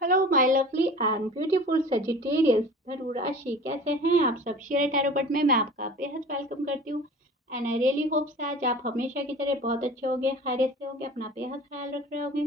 Hello my lovely and beautiful Sagittarius धनु राशि, कैसे हैं आप सब। शेयर टैरोट में मैं आपका बेहद वेलकम करती हूँ एंड आई रियली होप आज आप हमेशा की तरह बहुत अच्छे होंगे, खैरियत से होंगे, अपना बेहद ख्याल रख रहे होंगे,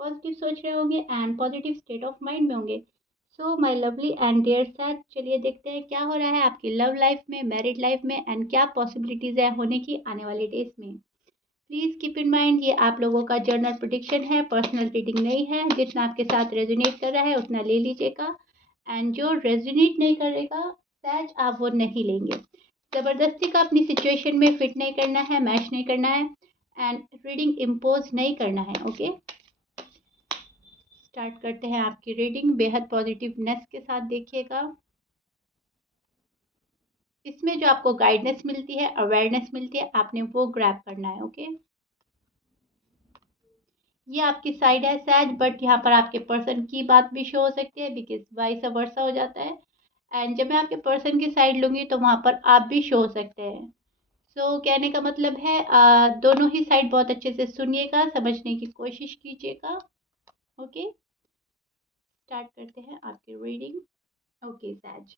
पॉजिटिव सोच रहे होंगे and positive state of mind में होंगे। So my lovely and dear सैज, चलिए देखते हैं क्या हो रहा है आपकी लव लाइफ में, मैरिड लाइफ में एंड क्या पॉसिबिलिटीज़ है होने की आने वाले डेज में। प्लीज़ कीप इन माइंड ये आप लोगों का जर्नल प्रेडिक्शन है, पर्सनल रीडिंग नहीं है। जितना आपके साथ रेजोनेट कर रहा है उतना ले लीजिएगा एंड जो रेजोनेट नहीं करेगा सहज आप वो नहीं लेंगे। ज़बरदस्ती का अपनी सिचुएशन में फिट नहीं करना है, मैच नहीं करना है एंड रीडिंग इम्पोज नहीं करना है। ओके, स्टार्ट करते हैं आपकी रीडिंग। बेहद पॉजिटिवनेस के साथ देखिएगा। इसमें जो आपको गाइडेंस मिलती है, अवेयरनेस मिलती है, आपने वो ग्रैब करना है। ओके, ये आपकी साइड है सैज, बट यहाँ पर आपके पर्सन की बात भी शो हो सकती है बिकॉज वाइस वर्सा हो जाता है। एंड जब मैं आपके पर्सन की साइड लूँगी तो वहाँ पर आप भी शो हो सकते हैं। सो कहने का मतलब है दोनों ही साइड बहुत अच्छे से सुनिएगा, समझने की कोशिश कीजिएगा। ओके, स्टार्ट करते हैं आपकी रीडिंग। ओके सैज,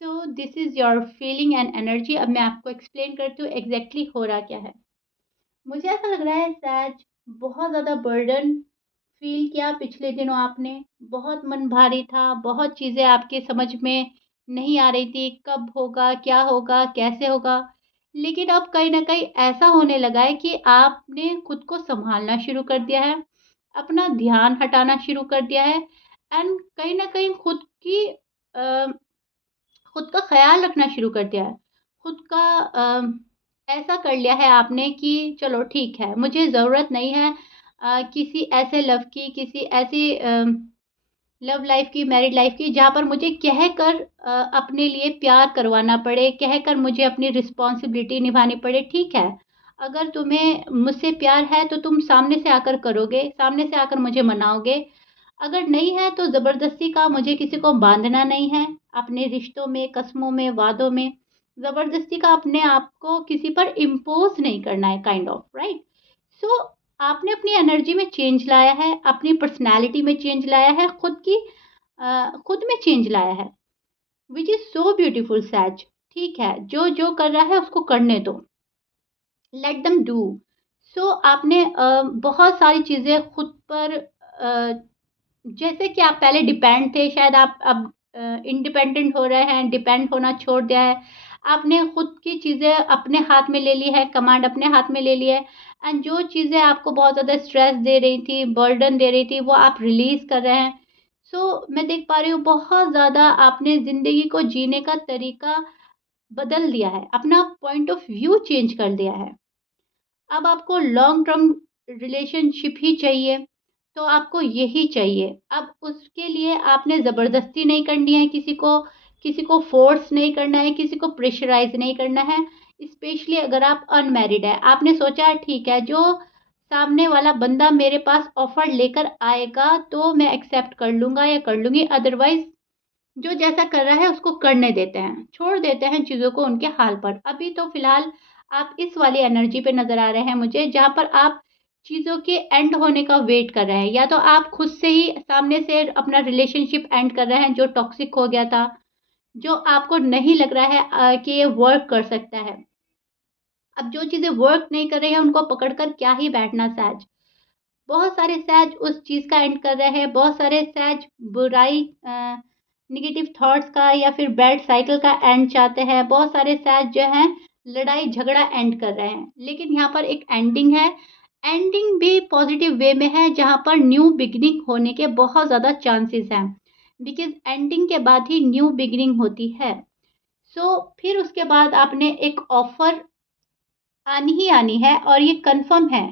so this is your feeling and energy. अब मैं आपको एक्सप्लेन करती हूँ एग्जैक्टली हो रहा क्या है। मुझे ऐसा लग रहा है सैज, बहुत ज़्यादा बर्डन फील किया पिछले दिनों आपने। बहुत मन भारी था, बहुत चीज़ें आपके समझ में नहीं आ रही थी, कब होगा, क्या होगा, कैसे होगा। लेकिन अब कहीं न कहीं ऐसा होने लगा है कि आपने खुद को सँभालना शुरू कर दिया है, अपना ध्यान हटाना शुरू कर दिया है एंड कहीं न कहीं खुद का ख़्याल रखना शुरू कर दिया है। खुद का ऐसा कर लिया है आपने कि चलो ठीक है, मुझे ज़रूरत नहीं है किसी ऐसे लव की, किसी ऐसी लव लाइफ़ की, मैरिड लाइफ़ की जहाँ पर मुझे कह कर अपने लिए प्यार करवाना पड़े, कह कर मुझे अपनी रिस्पॉन्सिबिलिटी निभानी पड़े। ठीक है, अगर तुम्हें मुझसे प्यार है तो तुम सामने से आकर करोगे, सामने से आकर मुझे मनाओगे। अगर नहीं है तो ज़बरदस्ती का मुझे किसी को बांधना नहीं है, अपने रिश्तों में, कस्मों में, वादों में ज़बरदस्ती का अपने आप को किसी पर इम्पोज़ नहीं करना है, काइंड ऑफ राइट। सो आपने अपनी एनर्जी में चेंज लाया है, अपनी पर्सनैलिटी में चेंज लाया है, खुद में चेंज लाया है, विच इज़ सो ब्यूटीफुल सैज। ठीक है, जो कर रहा है उसको करने दो, लेट देम डू। सो आपने बहुत सारी चीज़ें खुद पर जैसे कि आप पहले डिपेंड थे, शायद आप अब इंडिपेंडेंट हो रहे हैं, डिपेंड होना छोड़ दिया है। आपने खुद की चीज़ें अपने हाथ में ले ली है, कमांड अपने हाथ में ले ली है एंड जो चीज़ें आपको बहुत ज़्यादा स्ट्रेस दे रही थी, बर्डन दे रही थी, वो आप रिलीज़ कर रहे हैं। सो मैं देख पा रही हूँ बहुत ज़्यादा आपने ज़िंदगी को जीने का तरीका बदल दिया है, अपना पॉइंट ऑफ व्यू चेंज कर दिया है। अब आपको लॉन्ग टर्म रिलेशनशिप ही चाहिए, तो आपको यही चाहिए। अब उसके लिए आपने ज़बरदस्ती नहीं करनी है किसी को फ़ोर्स नहीं करना है, किसी को प्रेशराइज़ नहीं करना है। स्पेशली अगर आप अनमैरिड हैं, आपने सोचा ठीक है, जो सामने वाला बंदा मेरे पास ऑफ़र लेकर आएगा, तो मैं एक्सेप्ट कर लूँगा या कर लूँगी, अदरवाइज़ जो जैसा कर रहा है उसको करने देते हैं, छोड़ देते हैं चीज़ों को उनके हाल पर। अभी तो फ़िलहाल आप इस वाली एनर्जी पे नज़र आ रहे हैं मुझे, जहाँ पर आप चीज़ों के एंड होने का वेट कर रहे हैं, या तो आप खुद से ही सामने से अपना रिलेशनशिप एंड कर रहे हैं जो टॉक्सिक हो गया था, जो आपको नहीं लग रहा है कि ये वर्क कर सकता है। अब जो चीज़ें वर्क नहीं कर रही हैं उनको पकड़ कर क्या ही बैठना सहज। बहुत सारे सहज उस चीज़ का एंड कर रहे हैं, बहुत सारे सहज बुराई नेगेटिव थॉट्स का या फिर बैड साइकिल का एंड चाहते हैं, बहुत सारे सहज जो हैं लड़ाई झगड़ा एंड कर रहे हैं। लेकिन यहाँ पर एक एंडिंग है, एंडिंग भी पॉजिटिव वे में है, जहाँ पर न्यू बिगिनिंग होने के बहुत ज़्यादा चांसेस हैं, बिकॉज़ एंडिंग के बाद ही न्यू बिगिनिंग होती है। सो फिर उसके बाद आपने एक ऑफ़र आनी ही आनी है और ये कन्फर्म है।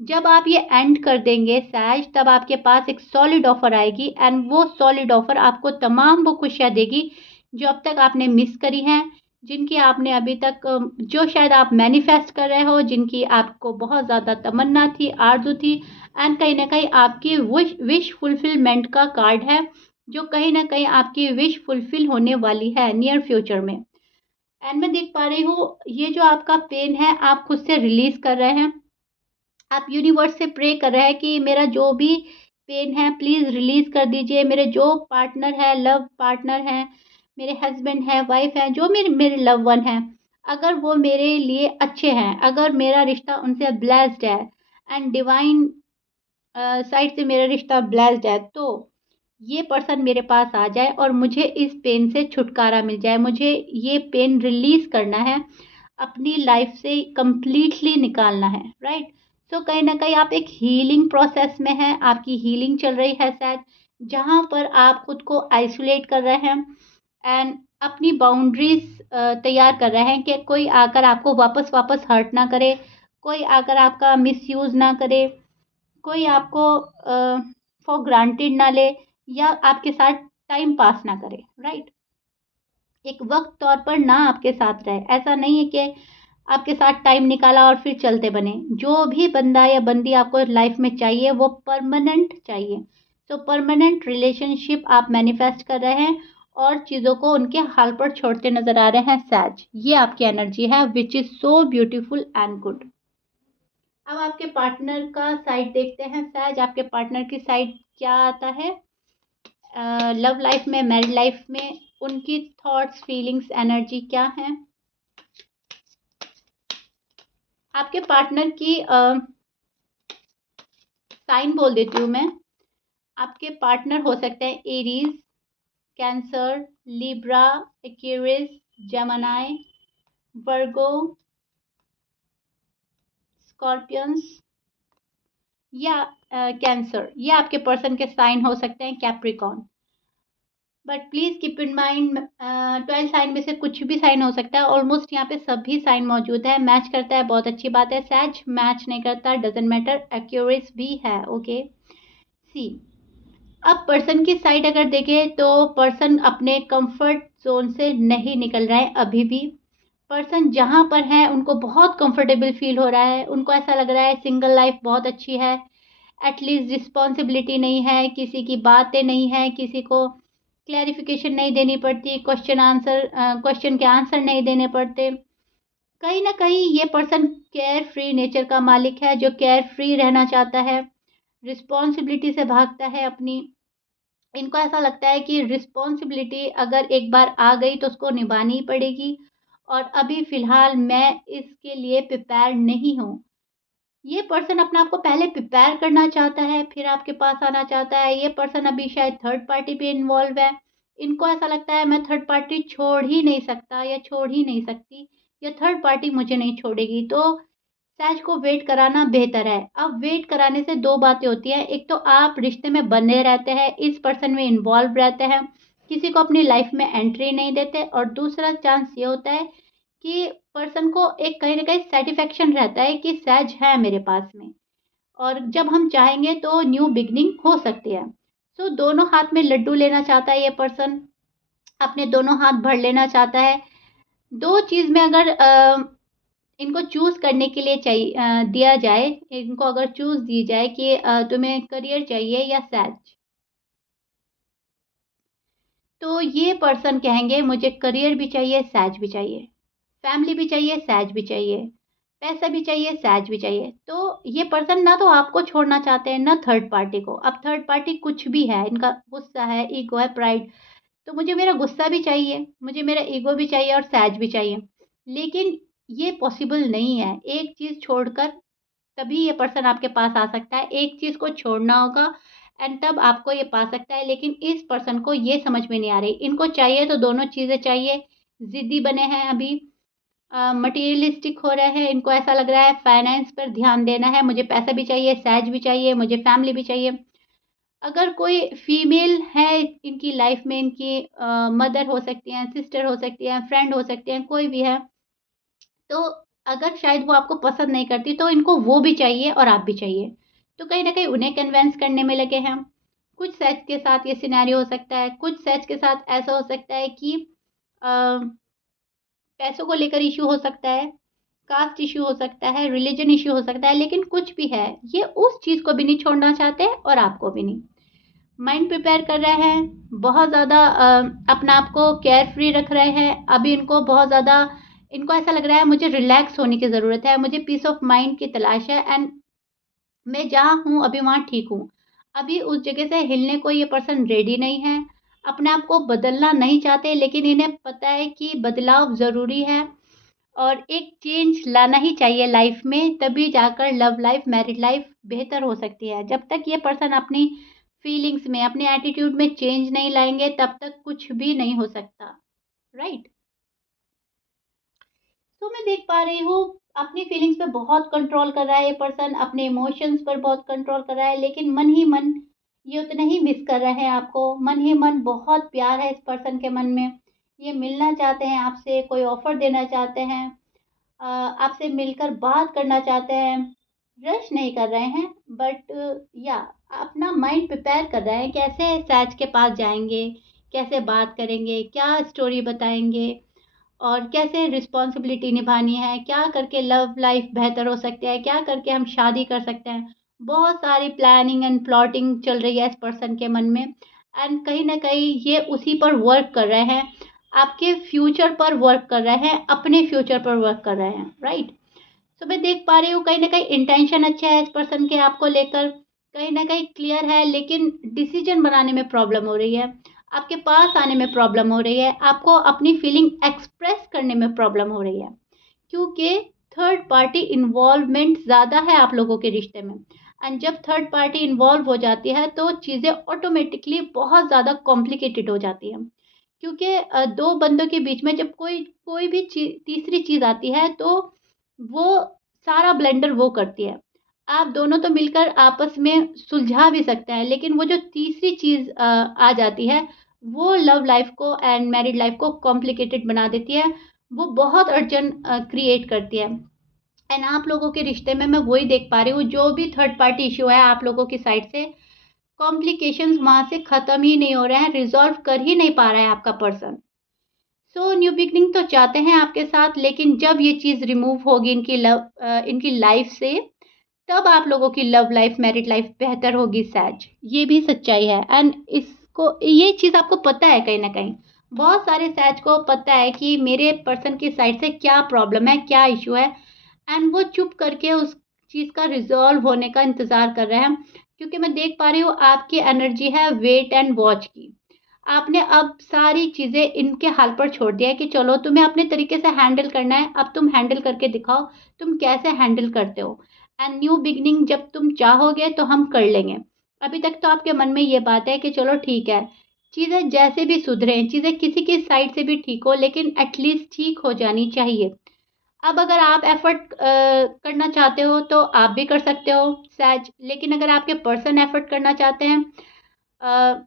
जब आप ये एंड कर देंगे सहज, तब आपके पास एक सॉलिड ऑफ़र आएगी एंड वो सॉलिड ऑफ़र आपको तमाम वो खुशियाँ देगी जो अब तक आपने मिस करी हैं, जिनकी आपने अभी तक जो शायद आप मैनिफेस्ट कर रहे हो, जिनकी आपको बहुत ज़्यादा तमन्ना थी, आरज़ू थी एंड कहीं न कहीं आपकी विश फुलफिलमेंट का कार्ड है, जो कहीं न कहीं आपकी विश फुलफिल होने वाली है नियर फ्यूचर में। एंड मैं देख पा रही हूँ ये जो आपका पेन है आप खुद से रिलीज़ कर रहे हैं। आप यूनिवर्स से प्रे कर रहे हैं कि मेरा जो भी पेन है प्लीज़ रिलीज़ कर दीजिए। मेरे जो पार्टनर है, लव पार्टनर हैं, मेरे हस्बैंड हैं, वाइफ़ हैं, जो मेरे मेरे लव वन हैं, अगर वो मेरे लिए अच्छे हैं, अगर मेरा रिश्ता उनसे ब्लेस्ड है एंड डिवाइन साइड से मेरा रिश्ता ब्लेस्ड है, तो ये पर्सन मेरे पास आ जाए और मुझे इस पेन से छुटकारा मिल जाए। मुझे ये पेन रिलीज़ करना है, अपनी लाइफ़ से कंप्लीटली निकालना है, राइट? सो कहीं न कहीं आप एक हीलिंग प्रोसेस में हैं, आपकी हीलिंग चल रही है शायद, जहाँ पर आप खुद को आइसोलेट कर रहे हैं एंड अपनी बाउंड्रीज़ तैयार कर रहे हैं कि कोई आकर आपको वापस हर्ट ना करे, कोई आकर आपका मिसयूज़ ना करे, कोई आपको फॉर ग्रांटेड ना ले या आपके साथ टाइम पास ना करे, राइट? एक वक्त तौर पर ना आपके साथ रहे, ऐसा नहीं है कि आपके साथ टाइम निकाला और फिर चलते बने। जो भी बंदा या बंदी आपको लाइफ में चाहिए वो परमानेंट चाहिए। तो परमानेंट रिलेशनशिप आप मैनिफेस्ट कर रहे हैं और चीज़ों को उनके हाल पर छोड़ते नजर आ रहे हैं सैज। ये आपकी एनर्जी है which is so beautiful and good. अब आपके पार्टनर का साइड देखते हैं सैज, आपके पार्टनर की साइड क्या आता है लव लाइफ में, मैरिड लाइफ में, उनकी थॉट्स, फीलिंग्स, एनर्जी क्या है। आपके पार्टनर की साइन बोल देती हूँ मैं। आपके पार्टनर हो सकते हैं Aries, Cancer, Libra, Aquarius, Gemini, Virgo, Scorpions या कैंसर। ये आपके पर्सन के साइन हो सकते हैं, Capricorn. But please keep in mind 12 sign में से कुछ भी साइन हो सकता है। ऑलमोस्ट यहाँ पे सभी साइन मौजूद है। मैच करता है, बहुत अच्छी बात है। सैज मैच नहीं करता, डजेंट मैटर। एक्यूरेस भी है, ओके। सी, अब पर्सन की साइड अगर देखें तो पर्सन अपने कंफर्ट जोन से नहीं निकल रहा है अभी भी। पर्सन जहाँ पर है उनको बहुत कंफर्टेबल फील हो रहा है, उनको ऐसा लग रहा है सिंगल लाइफ बहुत अच्छी है। एटलीस्ट रिस्पॉन्सिबिलिटी नहीं है, किसी की बातें नहीं है, किसी को क्लैरिफिकेशन नहीं देनी पड़ती, क्वेश्चन के आंसर नहीं देने पड़ते। कहीं ना कहीं ये पर्सन केयर फ्री नेचर का मालिक है, जो केयर फ्री रहना चाहता है, रिस्पॉन्सिबिलिटी से भागता है अपनी। इनको ऐसा लगता है कि रिस्पॉन्सिबिलिटी अगर एक बार आ गई तो उसको निभानी ही पड़ेगी और अभी फ़िलहाल मैं इसके लिए प्रिपेयर नहीं हूँ। ये पर्सन अपने आप को पहले प्रिपेयर करना चाहता है, फिर आपके पास आना चाहता है। ये पर्सन अभी शायद थर्ड पार्टी पे इन्वॉल्व है। इनको ऐसा लगता है मैं थर्ड पार्टी छोड़ ही नहीं सकता या छोड़ ही नहीं सकती, या थर्ड पार्टी मुझे नहीं छोड़ेगी। तो सैज को वेट कराना बेहतर है। अब वेट कराने से 2 बातें होती हैं, एक तो आप रिश्ते में बने रहते हैं, इस पर्सन में इन्वॉल्व रहते हैं, किसी को अपनी लाइफ में एंट्री नहीं देते, और दूसरा चांस ये होता है कि पर्सन को एक कहीं न कहीं सैटिस्फैक्शन रहता है कि सैज है मेरे पास में, और जब हम चाहेंगे तो न्यू बिगिनिंग हो सकती है। सो दोनों हाथ में लड्डू लेना चाहता है ये पर्सन, अपने दोनों हाथ भर लेना चाहता है। 2 चीज़ में अगर इनको चूज़ करने के लिए दिया जाए, इनको अगर चूज़ दी जाए कि तुम्हें करियर चाहिए या सैज, तो ये पर्सन कहेंगे मुझे करियर भी चाहिए, सैज भी चाहिए, फैमिली भी चाहिए, सैज भी चाहिए, पैसा भी चाहिए, सैज भी चाहिए। तो ये पर्सन ना तो आपको छोड़ना चाहते हैं, ना थर्ड पार्टी को। अब थर्ड पार्टी कुछ भी है, इनका गुस्सा है, ईगो है, प्राइड। तो मुझे मेरा गुस्सा भी चाहिए, मुझे मेरा ईगो भी चाहिए और सैज भी चाहिए। लेकिन ये पॉसिबल नहीं है। एक चीज़ छोड़कर तभी ये पर्सन आपके पास आ सकता है। एक चीज़ को छोड़ना होगा एंड तब आपको ये पा सकता है। लेकिन इस पर्सन को ये समझ में नहीं आ रही। इनको चाहिए तो दोनों चीज़ें चाहिए। ज़िद्दी बने हैं अभी, मटेरियलिस्टिक हो रहे हैं। इनको ऐसा लग रहा है फाइनेंस पर ध्यान देना है, मुझे पैसा भी चाहिए, सैज भी चाहिए, मुझे फैमिली भी चाहिए। अगर कोई फीमेल है इनकी लाइफ में, इनकी मदर हो सकती हैं, सिस्टर हो सकती हैं, फ्रेंड हो सकती हैं, कोई भी है, तो अगर शायद वो आपको पसंद नहीं करती तो इनको वो भी चाहिए और आप भी चाहिए। तो कहीं न कहीं उन्हें कन्विंस करने में लगे हैं। कुछ सेट्स के साथ ये सिनेरियो हो सकता है, कुछ सेट्स के साथ ऐसा हो सकता है कि अ, पैसों को लेकर इश्यू हो सकता है, कास्ट इश्यू हो सकता है, रिलीजन इश्यू हो सकता है, लेकिन कुछ भी है, ये उस चीज़ को भी नहीं छोड़ना चाहते और आपको भी नहीं। माइंड प्रिपेयर कर रहे हैं, बहुत ज़्यादा अपने आप को केयर फ्री रख रहे हैं। अभी इनको बहुत ज़्यादा, इनको ऐसा लग रहा है मुझे रिलैक्स होने की ज़रूरत है, मुझे पीस ऑफ माइंड की तलाश है एंड मैं जहाँ हूँ अभी वहाँ ठीक हूँ। अभी उस जगह से हिलने को ये पर्सन रेडी नहीं है, अपने आप को बदलना नहीं चाहते, लेकिन इन्हें पता है कि बदलाव ज़रूरी है और एक चेंज लाना ही चाहिए लाइफ में, तभी जाकर लव लाइफ, मैरिड लाइफ बेहतर हो सकती है। जब तक ये पर्सन अपनी फीलिंग्स में, अपने एटीट्यूड में चेंज नहीं लाएँगे, तब तक कुछ भी नहीं हो सकता, राइट? तो मैं देख पा रही हूँ अपनी फीलिंग्स पे बहुत कंट्रोल कर रहा है ये पर्सन, अपने इमोशंस पर बहुत कंट्रोल कर रहा है, लेकिन मन ही मन ये उतना ही मिस कर रहे हैं आपको। मन ही मन बहुत प्यार है इस पर्सन के मन में, ये मिलना चाहते हैं आपसे, कोई ऑफर देना चाहते हैं, आपसे मिलकर बात करना चाहते हैं, रश नहीं कर रहे हैं, बट या अपना माइंड प्रिपेयर कर रहे हैं कैसे सैज के पास जाएंगे, कैसे बात करेंगे, क्या स्टोरी बताएंगे और कैसे रिस्पॉन्सिबिलिटी निभानी है, क्या करके लव लाइफ बेहतर हो सकती है, क्या करके हम शादी कर सकते हैं। बहुत सारी प्लानिंग एंड प्लॉटिंग चल रही है इस पर्सन के मन में, एंड कहीं न कहीं ये उसी पर वर्क कर रहे हैं, आपके फ्यूचर पर वर्क कर रहे हैं, अपने फ्यूचर पर वर्क कर रहे हैं, राइट? तो मैं देख पा रही हूँ कहीं न कहीं इंटेंशन अच्छा है इस पर्सन के आपको लेकर, कहीं न कहीं क्लियर है, लेकिन डिसीज़न बनाने में प्रॉब्लम हो रही है। आपके पास आने में प्रॉब्लम हो रही है, आपको अपनी फीलिंग एक्सप्रेस करने में प्रॉब्लम हो रही है, क्योंकि थर्ड पार्टी इन्वॉल्वमेंट ज़्यादा है आप लोगों के रिश्ते में, एंड जब थर्ड पार्टी इन्वॉल्व हो जाती है, तो चीज़ें ऑटोमेटिकली बहुत ज़्यादा कॉम्प्लिकेटेड हो जाती हैं। क्योंकि 2 बंदों के बीच में जब कोई कोई भी तीसरी चीज़ आती है, तो वो सारा ब्लेंडर वो करती है। आप दोनों तो मिलकर आपस में सुलझा भी सकते हैं, लेकिन वो जो तीसरी चीज़ आ जाती है, वो लव लाइफ़ को एंड मैरिड लाइफ़ को कॉम्प्लिकेटेड बना देती है। वो बहुत अड़चन क्रिएट करती है। एंड आप लोगों के रिश्ते में मैं वही देख पा रही हूँ, जो भी थर्ड पार्टी इश्यू है आप लोगों की साइड से, कॉम्प्लिकेशंस वहाँ से ख़त्म ही नहीं हो रहे हैं, रिज़ॉल्व कर ही नहीं पा रहा है आपका पर्सन। सो न्यू बिगनिंग तो चाहते हैं आपके साथ, लेकिन जब ये चीज़ रिमूव होगी इनकी लाइफ से, तब आप लोगों की लव लाइफ, मैरिड लाइफ बेहतर होगी सैज। ये भी सच्चाई है, एंड इसको ये चीज़ आपको पता है कहीं न कहीं। बहुत सारे सैज को पता है कि मेरे पर्सन की साइड से क्या प्रॉब्लम है, क्या इश्यू है, एंड वो चुप करके उस चीज़ का रिज़ॉल्व होने का इंतज़ार कर रहे हैं। क्योंकि मैं देख पा रही हूँ आपकी एनर्जी है वेट एंड वॉच की। आपने अब सारी चीज़ें इनके हाल पर छोड़ दिया है कि चलो तुम्हें अपने तरीके से हैंडल करना है, अब तुम हैंडल करके दिखाओ, तुम कैसे हैंडल करते हो, एंड न्यू बिगिनिंग जब तुम चाहोगे तो हम कर लेंगे। अभी तक तो आपके मन में ये बात है कि चलो ठीक है, चीज़ें जैसे भी सुधरें, चीज़ें किसी की साइड से भी ठीक हो, लेकिन एटलीस्ट ठीक हो जानी चाहिए। अब अगर आप एफ़र्ट करना चाहते हो तो आप भी कर सकते हो सहज, लेकिन अगर आपके पर्सन एफ़र्ट करना चाहते हैं, अ,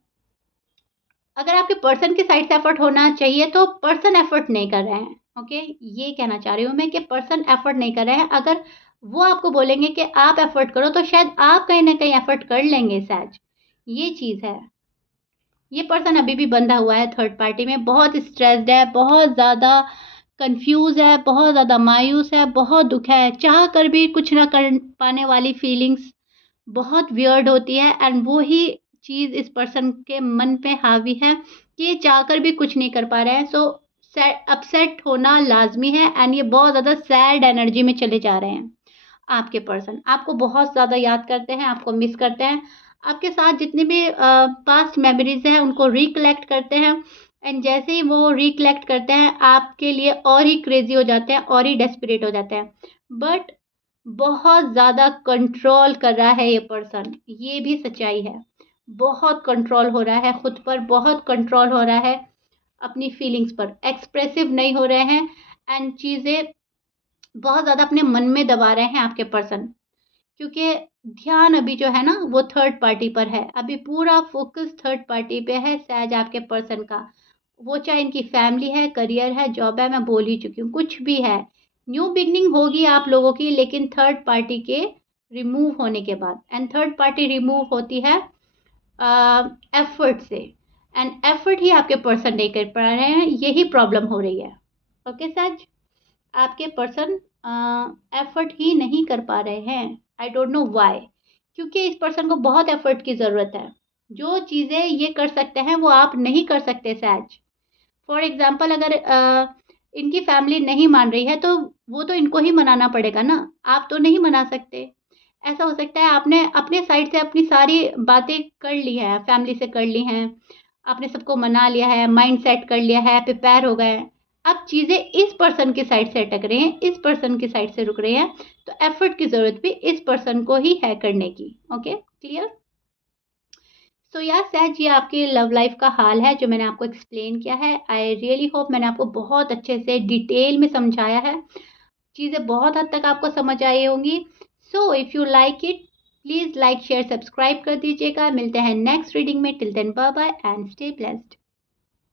अगर आपके पर्सन की साइड से एफ़र्ट होना चाहिए तो पर्सन एफ़र्ट नहीं कर रहे हैं, ओके? ये कहना चाह रही हूँ मैं कि पर्सन एफ़र्ट नहीं कर रहे हैं। अगर वो आपको बोलेंगे कि आप एफ़र्ट करो, तो शायद आप कहीं न कहीं एफ़र्ट कर लेंगे सहज, ये चीज़ है। ये पर्सन अभी भी बंधा हुआ है थर्ड पार्टी में, बहुत स्ट्रेस्ड है, बहुत ज़्यादा कन्फ्यूज़ है, बहुत ज़्यादा मायूस है, बहुत दुःख है, चाह कर भी कुछ ना कर पाने वाली फीलिंग्स बहुत वियर्ड होती है, एंड वो ही चीज़ इस पर्सन के मन पे हावी है कि ये चाहकर भी कुछ नहीं कर पा रहे हैं। सो अपसेट होना लाजमी है, एंड ये बहुत ज़्यादा सैड एनर्जी में चले जा रहे हैं। आपके पर्सन आपको बहुत ज़्यादा याद करते हैं, आपको मिस करते हैं, आपके साथ जितनी भी पास्ट मेमोरीज हैं उनको रिकलेक्ट करते हैं, एंड जैसे ही वो रिकलेक्ट करते हैं आपके लिए और ही क्रेजी हो जाते हैं और ही डेस्परेट हो जाते हैं। बट बहुत ज़्यादा कंट्रोल कर रहा है ये पर्सन, ये भी सच्चाई है। बहुत कंट्रोल हो रहा है खुद पर, बहुत कंट्रोल हो रहा है अपनी फीलिंग्स पर, एक्सप्रेसिव नहीं हो रहे हैं, एंड चीज़ें बहुत ज़्यादा अपने मन में दबा रहे हैं आपके पर्सन। क्योंकि ध्यान अभी जो है ना वो थर्ड पार्टी पर है, अभी पूरा फोकस थर्ड पार्टी पे है सहज आपके पर्सन का। वो चाहे इनकी फैमिली है, करियर है, जॉब है, मैं बोल ही चुकी हूँ, कुछ भी है। न्यू बिगनिंग होगी आप लोगों की, लेकिन थर्ड पार्टी के रिमूव होने के बाद, एंड थर्ड पार्टी रिमूव होती है एफर्ट से, एंड एफर्ट ही आपके पर्सन नहीं कर पा रहे हैं, यही प्रॉब्लम हो रही है। ओके सच, आपके पर्सन एफर्ट ही नहीं कर पा रहे हैं। आई डोंट नो व्हाई, क्योंकि इस पर्सन को बहुत एफर्ट की ज़रूरत है। जो चीज़ें ये कर सकते हैं वो आप नहीं कर सकते सहज। फॉर एग्जाम्पल अगर इनकी फैमिली नहीं मान रही है, तो वो तो इनको ही मनाना पड़ेगा ना, आप तो नहीं मना सकते। ऐसा हो सकता है आपने अपने साइड से अपनी सारी बातें कर ली हैं, फैमिली से कर ली हैं, आपने सबको मना लिया है, माइंड सेट कर लिया है, प्रिपेयर हो गए हैं। अब चीज़ें इस पर्सन की साइड से अटक रही हैं, इस पर्सन की साइड से रुक रही हैं, तो एफर्ट की ज़रूरत भी इस पर्सन को ही है करने की। Okay, clear? सो या सहज ये आपकी लव लाइफ का हाल है जो मैंने आपको एक्सप्लेन किया है। आई रियली होप मैंने आपको बहुत अच्छे से डिटेल में समझाया है। चीज़ें बहुत हद तक आपको समझ आई होंगी। So if you like it, please like share subscribe कर दीजिएगा। मिलते हैं नेक्स्ट रीडिंग में। Till then bye bye and stay blessed.